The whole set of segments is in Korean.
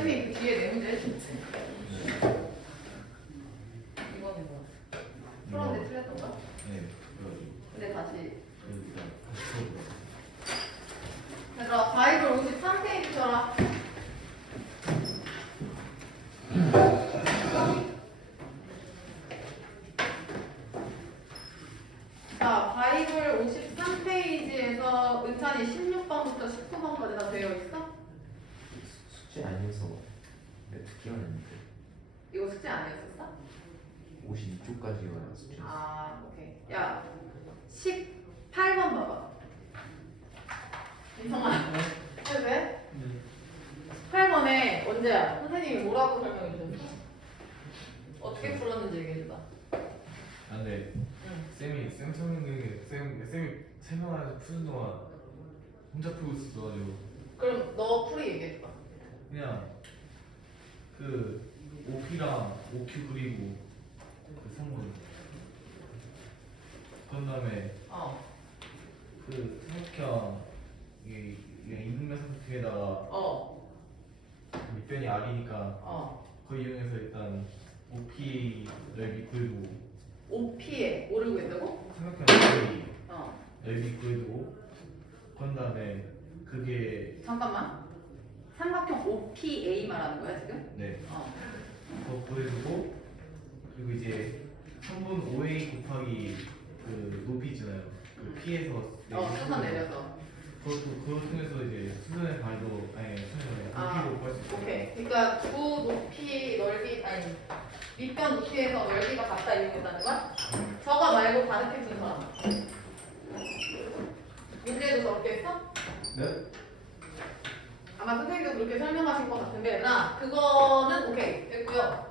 선생님 그 뒤에 내 문제 해주세요. 이거는 뭐야? 풀었는데 틀렸던가? 네. 그래가지고 근데 다시 일단 다시 풀어보자. 얘들아 바이블 53페이지 쳐라 자 바이블 53페이지에서 은찬이 16번부터 19번까지 다 되어 있어? 숙제 아니어서 내 듣기만 했는데 이거 숙제 아니었었어? 52쪽까지가 숙제였어 아 오케이 야 18번 봐봐. 민성아. 왜? 왜? 18번에 언제야? 선생님이 뭐라고 설명해 주셨어? 어떻게 풀었는지 얘기해줘봐. 아 근데 응. 쌤이 쌤 설명이 쌤 쌤이 설명하면서 푸는 동안 혼자 풀고 있었어가지고. 그럼 너 풀이 얘기해줘봐. 그냥 그 OP랑 OQ 그리고 그 성분 그런 다음에 어 그 삼각형 이게 이게 이등변 삼각형에다가 어, 밑변이 R이니까 어. 그거 이용해서 일단 OP 넓이 구해두고 OP에 오르고 있다고? 삼각형 넓이 어 넓이 구해두고 그런 다음에 그게 잠깐만 삼각형 OPA 말하는 거야 지금? 네 어 그거 구해두고 그리고 이제 3분 5a 곱하기 그 높이 있잖아요. 그 P에서 어, 수선 내려서. 그것도 그거 통해서 이제 수선의 발도 아니 수선의 아, 높이도 구할 수 있어요. 오케이. 그러니까 구 높이 넓이 아니 밑변 높이에서 넓이가 같다 이용했다는 거야? 저거 말고 가르쳐 준 사람. 문제도 저렇게 했어? 네? 아마 선생님도 그렇게 설명하신 것 같은데 얘들아 그거는 오케이 됐고요.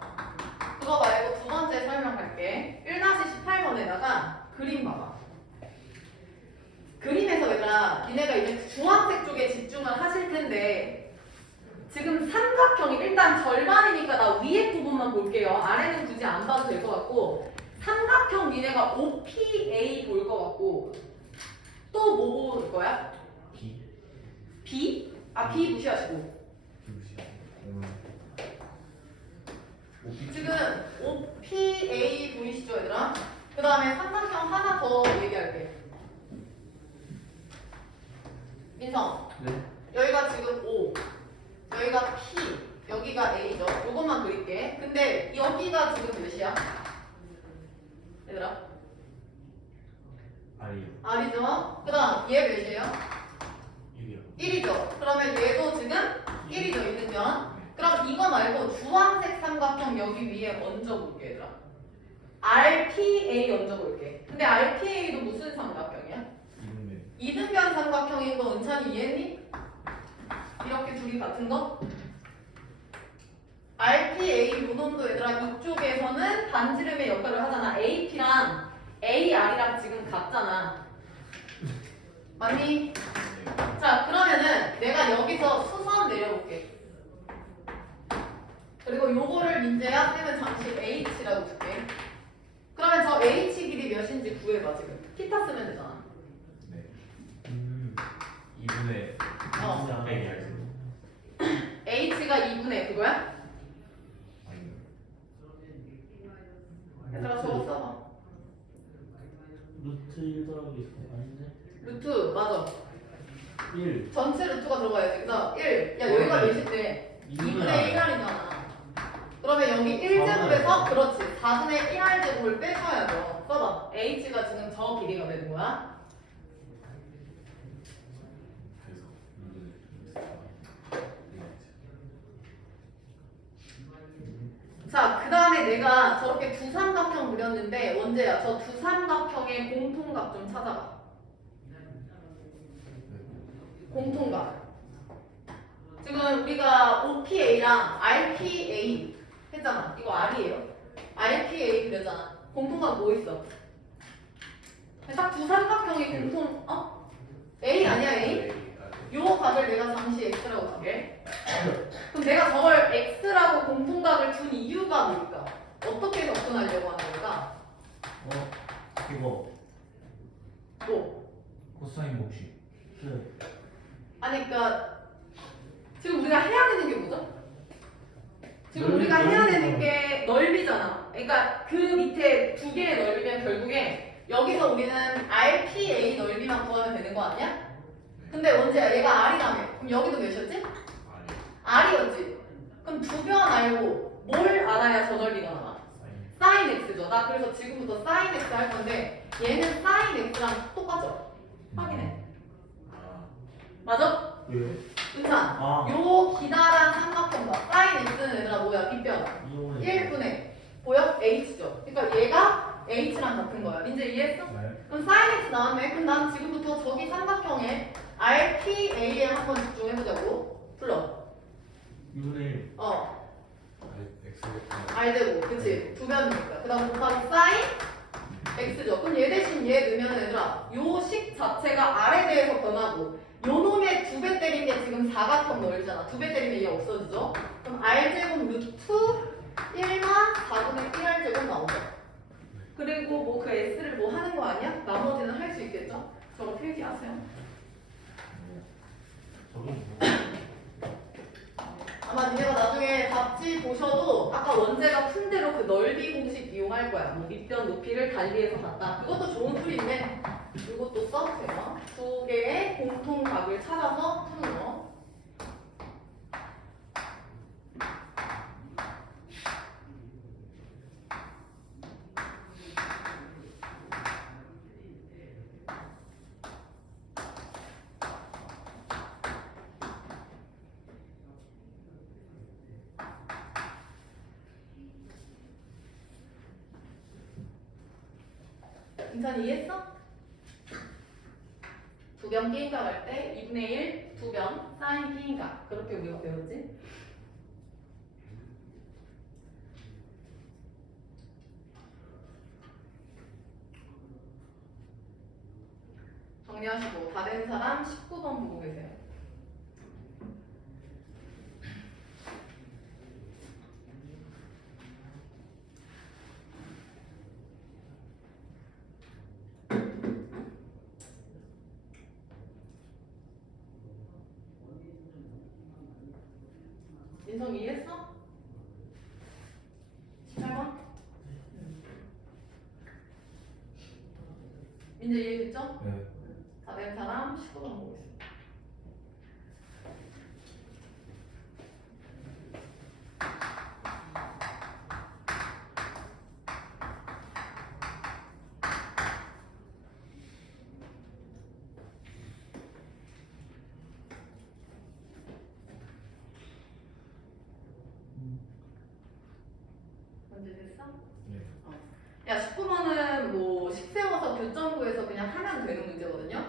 그거 말고 두 번째 설명할게. 1-18번에다가 그림 봐봐 그림에서 얘들아 니네가 이제 중앙색 쪽에 집중을 하실 텐데 지금 삼각형이 일단 절반이니까 나 위에 부분만 볼게요 아래는 굳이 안 봐도 될 것 같고 삼각형 니네가 OPA 볼 것 같고 또 뭐 볼 거야? B B? 아 B 무시하시고 지금 OPA 보이시죠 얘들아? 그 다음에 삼각형 하나 더 얘기할게 민성. 네? 여기가 지금 O. 여기가 P. 여기가 A죠. 요것만 그릴게. 근데 여기가 지금 몇이야? 얘들아. R이요. R이죠. 그 다음 얘 몇이에요? 1이요. 1이죠. 그러면 얘도 지금 1이죠 있는 면. 그럼 이거 말고 주황색 삼각형 여기 위에 얹어볼게 얘들아 RPA 얹어볼게 근데 RPA도 무슨 삼각형이야? 이분의 이등변 삼각형인 거 은찬이 이해했니? 이렇게 둘이 같은 거? RPA 요놈도 얘들아 이쪽에서는 반지름의 역할을 하잖아 AP랑 AR이랑 지금 같잖아 맞니? 자 그러면은 내가 여기서 수선 내려볼게 그리고 요거를 민재야 쌤은 잠시 H라고 줄게 그러면 저 H 길이 몇인지 구해봐 지금. 피타 쓰면 되잖아. 네. 음 2분의 어. A 알지? H가 2분의 그거야? 얘들아 저거 써봐. 루트 1 더하기 4 아닌데? 루트 맞아. 1 전체 루트가 들어가야지. 그래서 1 야 여기가 네. 몇인데? 2분의 2분의 1R이잖아 그러면 여기 1제곱에서 그렇지 4분의 1R 제곱을 빼셔야죠 써봐 H가 지금 저 길이가 되는 거야 그래서 2분의 자, 그 다음에 내가 저렇게 두 삼각형 그렸는데 언제야? 저 두 삼각형의 공통각 좀 찾아봐. 공통각. 지금 우리가 OPA랑 RPA 했잖아. 이거 R이에요. RPA 그렸잖아. 공통각 뭐 있어? 딱 두 삼각형의 공통, 어? A 아니야, A? 요 각을 내가 잠시 X라고 줄게. 그럼 내가 저걸 X라고 공통각을 준 이유가 뭘까? 어떻게 접근하려고 하는 걸까? 어? 이거 뭐? 코사인 몫이 네 아니, 그니까, 지금 우리가 해야 되는 게 뭐죠? 지금 우리가 해야 되는 게 넓이잖아. 그러니까 그 밑에 두 개의 넓이면 결국에 여기서 우리는 RPA 넓이만 구하면 되는 거 아니야? 근데 언제 얘가 R이라며? 그럼 여기도 몇이었지? R이었지. 그럼 두 변 알고 뭘 알아야 저 넓이가 나와? sin x죠. 나 그래서 지금부터 sin x 할 건데 얘는 sin x랑 똑같죠? 확인해. 맞아? 왜 요? 은찬. 아요 기다란 삼각형과 sin x는 얘들아 뭐야? 빗변. 이거는 1분의 보여? h죠. 그러니까 얘가 h랑 같은 거야. 민재 이해했어? 네. 그럼 sin x 나왔네. 그럼 난 지금부터 저기 삼각형에 RPA에 한번 집중해보자고. 불러. 2분의 1 어. X R제곱. 그치? 두 변이니까. 그 다음 곱하기 sin x죠. 그럼 얘 대신 얘 넣으면 얘들아 요 식 자체가 R에 대해서 변하고 요 놈의 두 배 때린 게 지금 사각형 넓이잖아. 두 배 때리면 얘 없어지죠. 그럼 R제곱 루트 1만 4분의 1R제곱 나오죠. 그리고 뭐 그 S를 뭐 하는 거 아니야? 나머지는 할 수 있겠죠? 저거 필기하세요. 저기 뭐 아마 니네가 나중에 답지 보셔도 아까 원재가 푼 대로 그 넓이 공식 이용할 거야. 뭐 밑변 높이를 달리해서 갔다. 그것도 좋은 풀인데 이것도 써주세요. 두 개의 공통각을 찾아서 푸는 거. 인찬이 이해했어? 두변 게임각 할 때 2분의 1, 두 변, 사인 게임각. 그렇게 우리가 배웠지? 정리하시고 다 된 사람 19번 보고 계세요. 인성 이해했어? 18번? 민재 이해됐죠? 네. 다 된 사람 19번 보고 있습니다. 문제 됐어? 네. 야, 19번은 뭐, 식 세워서 교점구에서 그냥 하면 되는 문제거든요?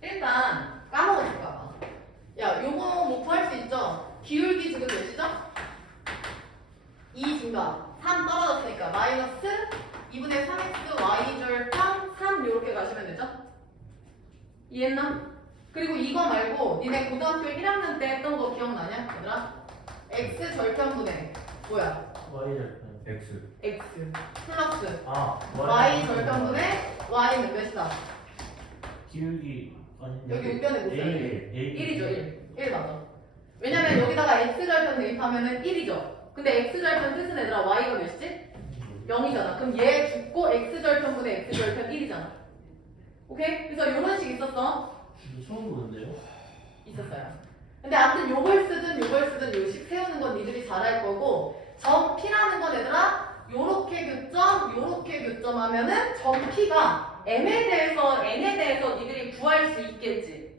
일단, 까먹었을까봐. 야, 요거 뭐 구할 수 있죠? 기울기 지금 몇이죠? 2 증가. 3 떨어졌으니까, 마이너스 2분의 3x y절편 3 요렇게 가시면 되죠? 이해했나? 그리고 이거 말고, 니네 고등학교 1학년 때 했던 거 기억나냐? 얘들아? x 절편분의, 뭐야? Y 절편 X x 플러스 아 y 절편분의 y는 몇이다? 기울기 아닌데 여기 우변에 못 써요. 1 1이죠 1. 1 맞아. 왜냐면 여기다가 x 절편 대입하면은 1이죠. 근데 x 절편 뜻은 얘들아 y가 몇이지? 0이잖아. 그럼 얘 죽고 x 절편분의 x 절편 1이잖아. 오케이? 그래서 이런 식 있었어? 처음 보는데요? 있었어요. 근데 아무튼 요걸 쓰든 요걸 쓰든 요식 세우는 건 니들이 잘할 거고 점 P라는 건 얘들아 요렇게 교점 요렇게 교점 하면은 점 P가 M에 대해서 N에 대해서 니들이 구할 수 있겠지.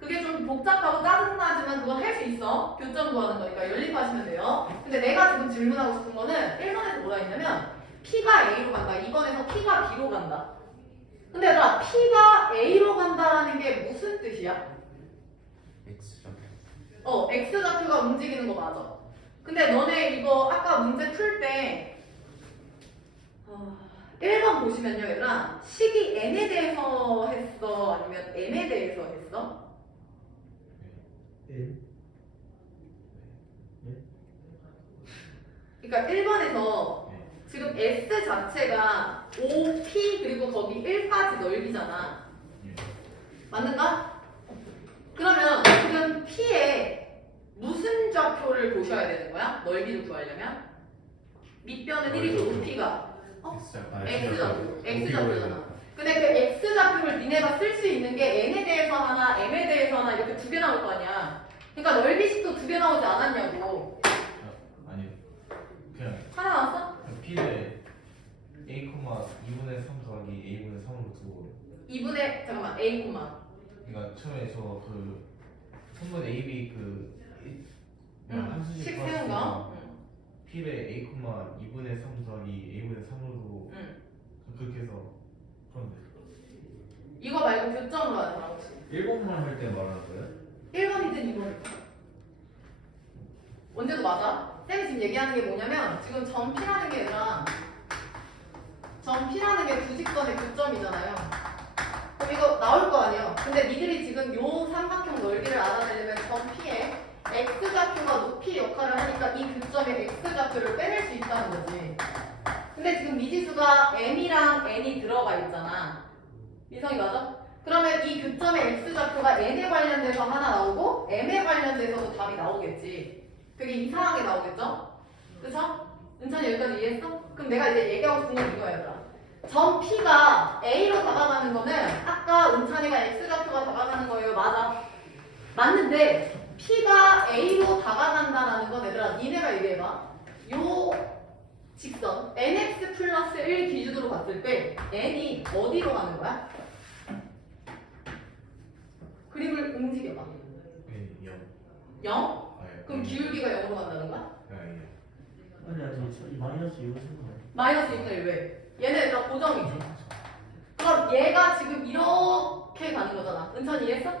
그게 좀 복잡하고 짜증나지만 그건 할 수 있어. 교점 구하는 거니까 연립하시면 돼요. 근데 내가 지금 질문하고 싶은 거는 1번에서 뭐라 했냐면 P가 A로 간다. 2번에서 P가 B로 간다. 근데 얘들아 P가 A로 간다라는 게 무슨 뜻이야? X 점 어, X좌표가 움직이는 거 맞아. 근데 너네 이거 아까 문제 풀 때, 어, 1번 보시면요, 얘들아. 식이 N에 대해서 했어? 아니면 M에 대해서 했어? N 그러니까 1번에서 네. 지금 S 자체가 OP 그리고 거기 1까지 넓이잖아. 네. 맞는가? 그러면 지금 P에 무슨 좌표 X좌표를 보셔야 되는 거야. 넓이를 구하려면. 밑변은 1이고 높이가 어? X좌표. X좌표. X좌표잖아. 근데 그 X좌표를 니네가 쓸 수 있는 게 N에 대해서 하나, M에 대해서 하나 이렇게 두 개 나올 거 아니야. 그러니까 넓이식도 두 개 나오지 않았냐고. 아니 그냥 하나 나왔어? P를 A, 2분의 3 더하기 A분의 3으로 두고 2분의 잠깐만 A 콤마. 그러니까 처음에 저그 선분 AB 그 응. 함수식 식 세운 거. 응. P를 A, 2분의 3 더하기 A분의 3으로 응. 그렇게 해서 그런데 이거 말고 교점으로 하는 혹시? 1번만 할 때 말하는 거예요? 1번이든 2번이든. 언제도 맞아. 쌤이 지금 얘기하는 게 뭐냐면 지금 점 P라는 게 얘들아 점 P라는 게 부직선의 교점이잖아요. 그럼 이거 나올 거 아니에요. 근데 니들이 지금 요 삼각형 넓이를 알아내려면 점 P에 X좌표가 높이 역할을 하니까 이 교점에 X좌표를 빼낼 수 있다는 거지. 근데 지금 미지수가 M이랑 N이 들어가 있잖아. 미성이 맞아? 그러면 이 교점의 X좌표가 N에 관련돼서 하나 나오고 M에 관련돼서도 답이 나오겠지. 그게 이상하게 나오겠죠? 그쵸? 은찬이 여기까지 이해했어? 그럼 내가 이제 얘기하고 싶은 건 이거야, 얘들아. 점 P가 A로 다가가는 거는 아까 은찬이가 X좌표가 다가가는 거예요. 맞아. 맞는데 P가 A로 다가간다라는 건 얘들아, 니네가 얘기해봐. 요 직선 nx 플러스 1 기준으로 봤을 때 n이 어디로 가는 거야? 그림을 움직여봐. 네, 0 0? 아, 예. 그럼 기울기가 0으로 간다는 거야? 아, 예. 아니야 저이 마이너스 이거 생각해. 마이너스 6분의 1 왜? 얘네 다 고정이지. 그럼 얘가 지금 이렇게 가는 거잖아. 은찬이 이해했어?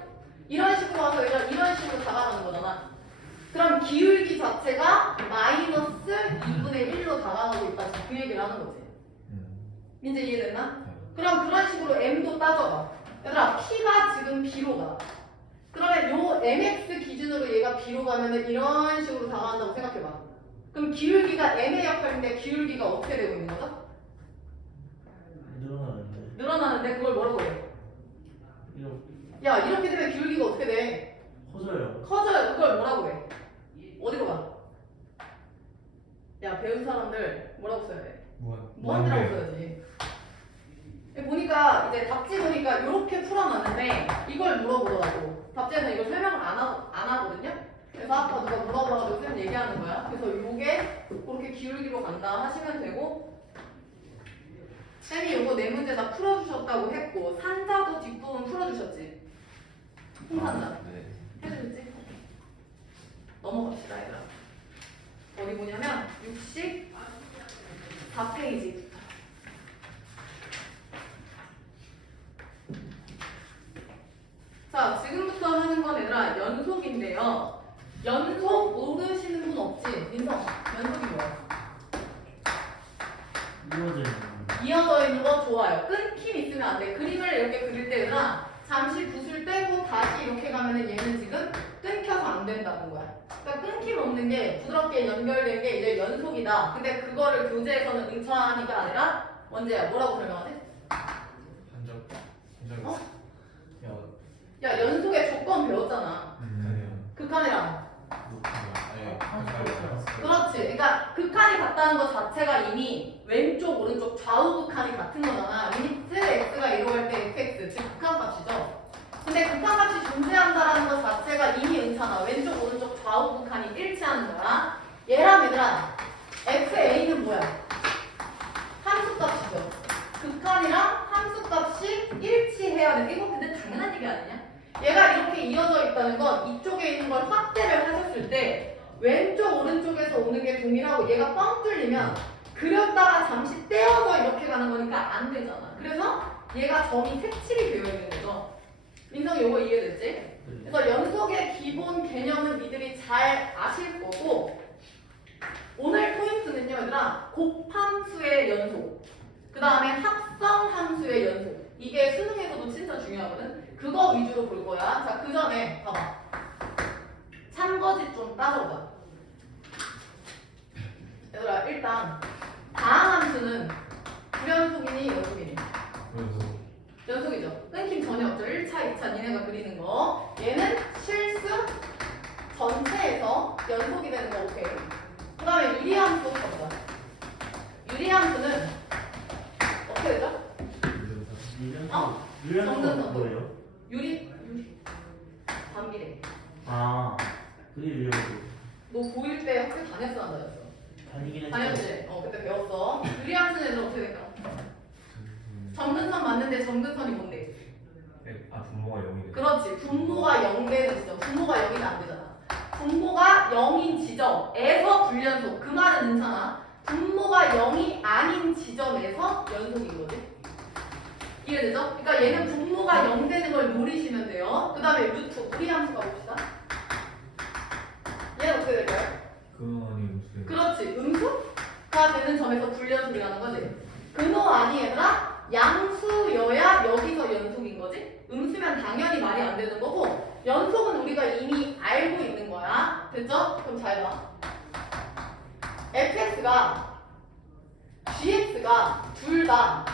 이런 식으로 와서 얘가 이런 식으로 다가가는 거잖아. 그럼 기울기 자체가 마이너스 2분의 1로 다가가고 있다. 그 얘기를 하는 거지. 음. 민재 이해됐나? 네. 그럼 그런 식으로 m도 따져봐. 얘들아, p가 지금 b로 가. 그러면 요 mx 기준으로 얘가 b로 가면은 이런 식으로 다가간다고 생각해봐. 그럼 기울기가 m의 역할인데 기울기가 어떻게 되고 있는 거죠? 늘어나는데 늘어나는데 그걸 뭐라고 해? 이거 야, 이렇게 되면 기울기가 어떻게 돼? 커져요. 커져요. 그걸 뭐라고 해? 어디로 가? 야, 배운 사람들 뭐라고 써야 돼? 무한 무한대라고 써야지. 보니까 이제 답지 보니까 이렇게 풀어놨는데 이걸 물어보더라고. 답지에서 이걸 설명을 안, 하, 안 하거든요. 그래서 아까 누가 물어봐가지고 쌤 얘기하는 거야. 그래서 요게 그렇게 기울기로 간다 하시면 되고 쌤이 요거 네 문제 다 풀어주셨다고 했고 산자도 뒷부분 풀어주셨지. 홍산자 네. 해주셨지? 넘어갑시다 얘들아. 어디 보냐면 64페이지. 자, 지금부터 하는 건 얘들아 연속인데요. 연속 모르시는 분 없지? 민성, 연속이 뭐야? 이어져 있는 거. 이어져 있는 거 좋아요. 끊김 있으면 안 돼. 그림을 이렇게 그릴 때 얘들아 잠시 붓을 떼고 다시 이렇게 가면은 얘는 지금 끊겨서 안 된다는 거야. 그러니까 끊김 없는 게 부드럽게 연결된 게 이제 연속이다. 근데 그거를 교재에서는 응처하니까 아니라 언제야? 뭐라고 설명하지? 한적 한적 어? 야 야 연속의 조건 배웠잖아. 아니요 극한이랑. 예 아, 그렇지. 그러니까 극한이 같다는 것 자체가 이미 왼쪽 오른쪽 좌우 극한이 같은 거잖아. 리미트 x가 1로 갈때 fx 즉 극한 값이죠. 근데 극한 값이 존재한다라는 것 자체가 이미 응차나 왼쪽 오른쪽 좌우 극한이 일치하는 거야. 얘랑 얘들아 fa는 뭐야? 함수 값이죠. 극한이랑 함수 값이 일치해야 돼. 이거 근데 당연한 얘기 아니냐? 얘가 이렇게 이어져 있다는 건 이쪽에 있는 걸 확대를 하셨을 때 왼쪽 오른쪽에서 오는 게 동일하고 얘가 뻥 뚫리면 그렸다가 잠시 떼어서 이렇게 가는 거니까 안 되잖아. 그래서 얘가 점이 색칠이 되어 있는 거죠. 민성이 이거 이해됐지? 그래서 연속의 기본 개념은 니들이 잘 아실 거고 오늘 포인트는요 얘들아 곱함수의 연속 그 다음에 합성함수의 연속. 이게 수능에서도 진짜 중요하거든? 그거 위주로 볼 거야. 자 그 전에 봐봐. 참거짓 좀 따져봐. 얘들아 일단 다항함수는 불연속이니 연속이니? 그래서 연속이죠 끊김 전혀 없죠 1차 2차 니네가 그리는 거 얘는 실수 전체에서 연속이 되는 거 오케이. 그 다음에 유리함수 보자. 유리함수는 어떻게 되죠? 어? 정근선도. 뭐예요? 유리 유리 반비례. 아 그게 유연성 너 고1 때 학교 다녔어 안 다녔어? 다니긴 했죠 다녔지. 어 그때 배웠어. 유리함수는 어떻게 될까? 점근선 맞는데 점근선이 뭔데? 아 분모가 0이 돼. 그렇지. 분모가 0 되는 지점. 분모가 0이면 안 되잖아. 분모가 0인 지점에서 불연속. 그 말은 괜찮아. 분모가 0이 아닌 지점에서 연속인 거지. 이해되죠? 그러니까 얘는 분모가 0 되는 걸 노리시면 돼요. 그 다음에 루트. 우리 함수 가봅시다. 얘는 어떻게 될까요? 근원이 무슨? 그렇지. 음수가 되는 점에서 불연속이라는 거지. 근호 아니 얘들아? 양수여야 여기서 연속인 거지. 음수면 당연히 말이 안 되는 거고 연속은 우리가 이미 알고 있는 거야. 됐죠? 그럼 잘 봐. fx가 gx가 둘 다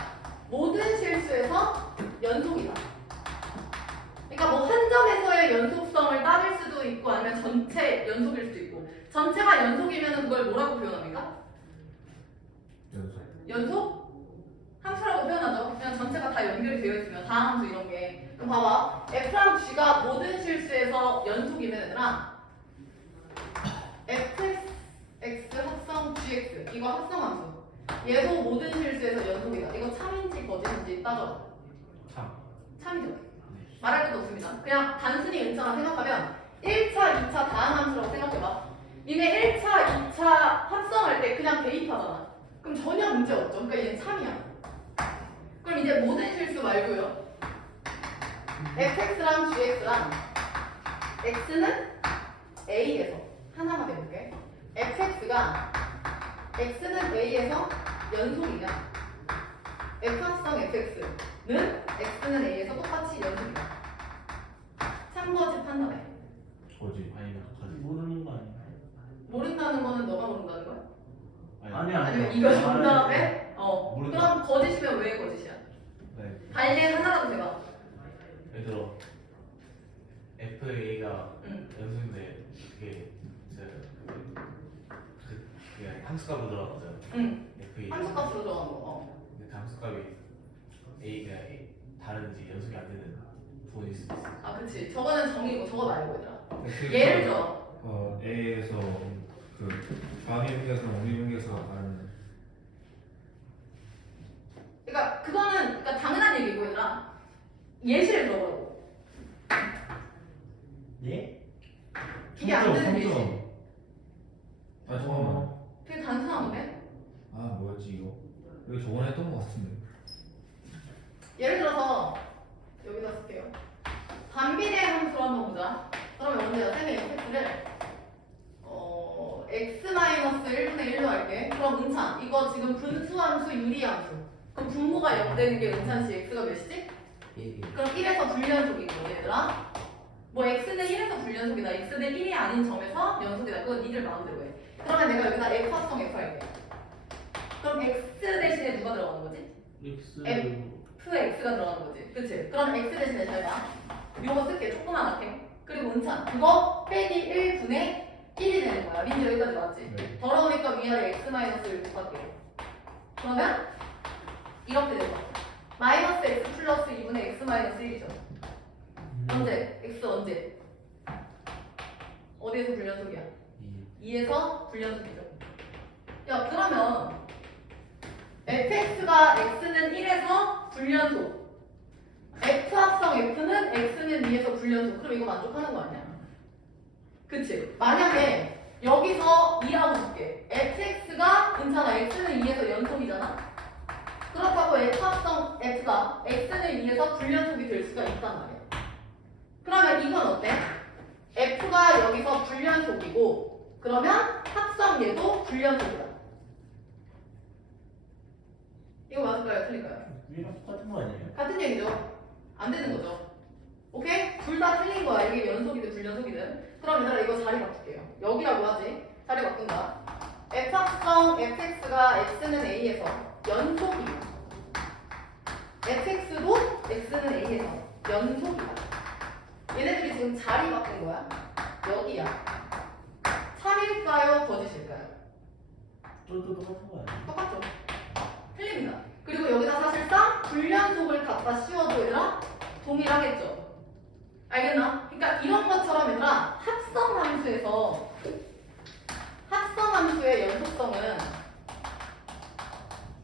모든 실수에서 연속이다. 그러니까 뭐 한 점에서의 연속성을 따질 수도 있고 아니면 전체 연속일 수도 있고 전체가 연속이면 그걸 뭐라고 표현합니까? 연속. 연속? 함수라고 표현하죠. 그냥 전체가 다 연결이 되어 있으면 다 함수 이런 게. 그럼 봐봐. F랑 G가 모든 실수에서 연속이면 얘들아 Fx, 합성 GX 이거 합성함수. 얘도 모든 실수에서 연속이다. 이거 참인지 거짓인지 따져. 참. 참이죠. 말할 것도 없습니다. 그냥 단순히 은차라 생각하면 1차, 2차 다음 함수라고 생각해봐. 니네 1차, 2차 합성할 때 그냥 대입하잖아. 그럼 전혀 문제 없죠. 그러니까 얘는 참이야. 그럼 이제 모든 실수 말고요. fx랑 gx랑 x는 a에서 하나만 해볼게. fx가 x는 a에서 연속이냐? f 합성 fx는 x는 a에서 똑같이 연속이다. 참거지 판단해. 거지. 아니다. 가지. 모르는 거 아니야? 모른다는 거는 너가 모른다는 거야? 아니 아니 아니면 이거 정답에? 어. 모른다. 그럼 거짓이면 왜 거짓이야? 네. 발레 하나라도 대봐. 예를 들어 FA가 응. 연속인데 그게 그, 그, 그게 함수값으로 들어가잖아요. 응. FA. 함수값으로 들어가는 거. 어. 근데 그 함수값이 A가 A, 다른지 연속이 안 되는 부분일 수 있어. 아 그치. 저거는 정이고 저거 말고 얘들아. 그러니까 예를 들어. 어 A에서 그 좌미분계에서 우미분계에서 말하는 그러니까 그거는 그러니까 당연한 얘기고 얘들아. 예시를 들어보라고. 예? 이게 안 되는 예시. 아 잠깐만. 되게 단순한 건데? 아 뭐였지 이거? 이거 저번에 했던 것 같은데. 예를 들어서 여기다 쓸게요. 반비례 함수로 한번 보자. 그러면 먼저 쌤이 fx를 어 x-1분의 1로 할게. 그럼 은찬 이거 지금 분수함수 유리함수. 그럼 분모가 0 되는 게 은찬 씨 x가 몇이지? 그럼 1에서 불연속인 거지 얘들아. 뭐 x는 1에서 불연속이다. x는 1이 아닌 점에서 연속이다. 그건 니들 마음대로 해. 그러면 내가 여기다 f 합성 f 할게. 그럼 x 대신에 누가 들어가는 거지? X M. fx가 들어가는 거지. 그치? 그럼 x 대신에 잘 봐. 요거 쓸게. 조그만하게. 그리고 은찬. 그거 빼기 1분의 1이 되는 거야. 민지 여기까지 맞지? 네. 더러우니까 위아래 x-1 곱할게요. 그러면 이렇게 되죠. 마이너스 x 플러스 2분의 x 마이너스 1이죠. 언제? x 언제? 어디에서 불연속이야? 2에서 불연속이죠. 야 그러면 fx가 x는 1에서 불연속 f 합성 f는 x는 2에서 불연속 그럼 이거 만족하는 거 아니야? 그치? 만약에 여기서 2라고 줄게 fx가 괜찮아 x는 2에서 연속이잖아 그렇다고 f 합성 f가 x는 2에서 불연속이 될 수가 있단 말이야 그러면 이건 어때? f가 여기서 불연속이고 그러면 합성 얘도 불연속이다 이거 맞을까요? 틀릴까요? 위랑 똑같은 거 아니에요? 같은 얘기죠. 안 되는 거죠. 오케이? 둘 다 틀린 거야. 이게 연속이든 불연속이든. 그럼 얘들아 이거 자리 바꿀게요. 여기라고 하지. 자리 바꾼다. f 합성 fx가 x는 a에서 연속이야. fx도 x는 a에서 연속이다. 얘네들이 지금 자리 바꾼 거야. 여기야. 참일까요? 거짓일까요? 똑같은 거 아니야? 똑같죠? 틀립니다. 그리고 여기다 사실상 불연속을 갖다 씌워도 얘들아 동일하겠죠? 알겠나? 그러니까 이런 것처럼 얘들아 합성 함수에서 합성 함수의 연속성은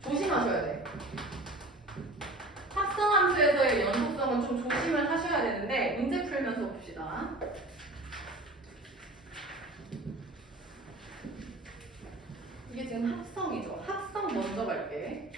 조심하셔야 돼. 합성함수에서의 연속성은 좀 조심을 하셔야 되는데 문제 풀면서 봅시다. 이게 지금 합성이죠. 합성 먼저 갈게.